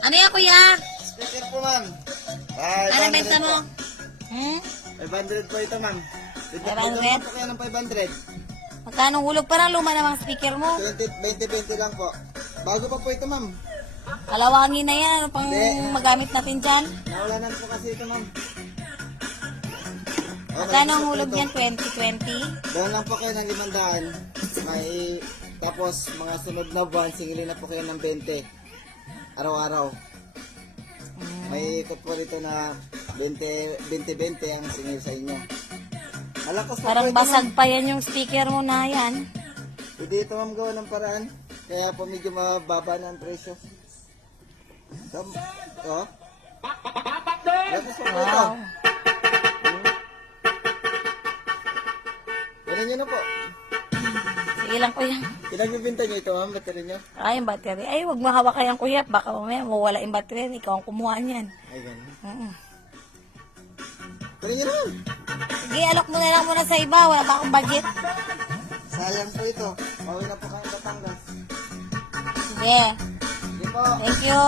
Ano yan, kuya? Speaker po, ma'am. Ano 500 benta mo? po. Hmm? 500 po ito, ma'am. 500? po kayo ng 500. Magkano hulog? Parang luma namang speaker mo. 20 lang po. Bago pa po ito, ma'am. Alawangin na yan. Ano pang Hindi. magamit natin dyan? Nawalanan po kasi ito, ma'am. Magkano ang hulog ito. yan? 2020? Doon lang po kayo ng 500. Tapos, mga sunod na buwan, singilin na po kayo ng 20. Araw-araw. May ikot po dito na 20-20 ang singil sa inyo. Malakas pa Parang po ito, basag ma'am. pa yan yung speaker mo na yan. Hindi ito, ma'am, gawa ng paraan. Kaya po medyo mababa na ang presyo. Oh. Lapos pa po ito. Wow. Ganun nyo na po. Sige lang, kuya. Pinagbibinta nyo ito, ma'am, battery nyo. Ay, yung battery. Ay, huwag mo hawak kayang kuya. Baka mamaya mawala yung battery. Ikaw ang kumuha niyan. Ay, ganun. Mm. Ganun nyo na, ma'am. Sige, alok mo na lang muna sa iba. Wala pa akong budget. Sayang po ito. Pauwi na po kayo Batangas. Sige. Hindi po. Thank you.